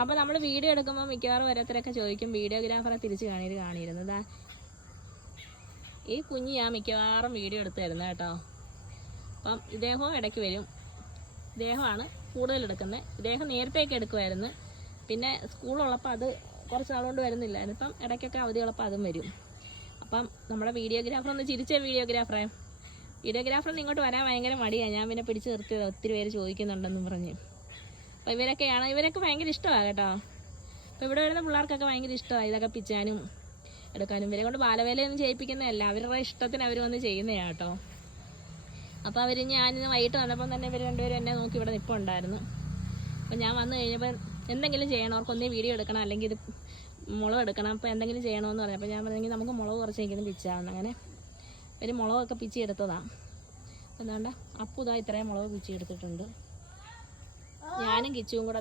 അപ്പോൾ നമ്മൾ വീഡിയോ എടുക്കുമ്പോൾ മിക്കവാറും ഓരോരുത്തരൊക്കെ ചോദിക്കും വീഡിയോഗ്രാഫറെ തിരിച്ച് കാണിയിരുന്നതാ. ഈ കുഞ്ഞ് ഞാൻ മിക്കവാറും വീഡിയോ എടുത്ത് തരുന്നത് കേട്ടോ. അപ്പം ഇദ്ദേഹവും ഇടയ്ക്ക് വരും. ഇദ്ദേഹമാണ് കൂടുതൽ എടുക്കുന്നത്. ഇദ്ദേഹം നേരത്തെയൊക്കെ എടുക്കുമായിരുന്നു. പിന്നെ സ്കൂളുള്ളപ്പോൾ അത് കുറച്ച് നാളുകൊണ്ട് വരുന്നില്ലായിരുന്നു. ഇപ്പം ഇടയ്ക്കൊക്കെ അവധിയുള്ളപ്പോൾ അതും വരും. അപ്പം നമ്മുടെ വീഡിയോഗ്രാഫർ ഒന്ന് ചിരിച്ച വീഡിയോഗ്രാഫറിന് ഇങ്ങോട്ട് വരാൻ ഭയങ്കര മടിയാണ്. ഞാൻ പിന്നെ പിടിച്ച് നിർത്തിയത്, ഒത്തിരി പേര് ചോദിക്കുന്നുണ്ടെന്നും പറഞ്ഞ്. അപ്പോൾ ഇവരൊക്കെ ഭയങ്കര ഇഷ്ടമാണ് കേട്ടോ. അപ്പോൾ ഇവിടെ വരുന്ന പിള്ളേർക്കൊക്കെ ഭയങ്കര ഇഷ്ടമാണ് ഇതൊക്കെ പിച്ചാനും എടുക്കാനും. ഇവരെ കൊണ്ട് ബാലവേലയൊന്നും ചെയ്യിപ്പിക്കുന്നതല്ല, അവരുടെ ഇഷ്ടത്തിന് അവർ വന്ന് ചെയ്യുന്നതാണ് കേട്ടോ. അപ്പോൾ ഞാനിന്ന് വൈകിട്ട് വന്നപ്പം തന്നെ ഇവർ രണ്ടുപേരും എന്നെ നോക്കി ഇവിടെ നിൽപ്പുണ്ടായിരുന്നു. അപ്പോൾ ഞാൻ വന്നു കഴിഞ്ഞപ്പോൾ എന്തെങ്കിലും ചെയ്യണം, അവർക്കൊന്നേ വീഡിയോ എടുക്കണം, അല്ലെങ്കിൽ ഇത് മുളക് എടുക്കണം, അപ്പോൾ എന്തെങ്കിലും ചെയ്യണമെന്ന് പറഞ്ഞപ്പോൾ ഞാൻ പറഞ്ഞെങ്കിൽ നമുക്ക് മുളക് കുറച്ച് എനിക്കൊന്ന് പിച്ചാവുന്നു. അങ്ങനെ ഒരു മുളകൊക്കെ പിച്ചി എടുത്തതാണ്. അതുകൊണ്ട് അപ്പു ഇതാ ഇത്രയും മുളക് പിച്ചി എടുത്തിട്ടുണ്ട്. ഞാനും കിച്ചുവും കൂടെ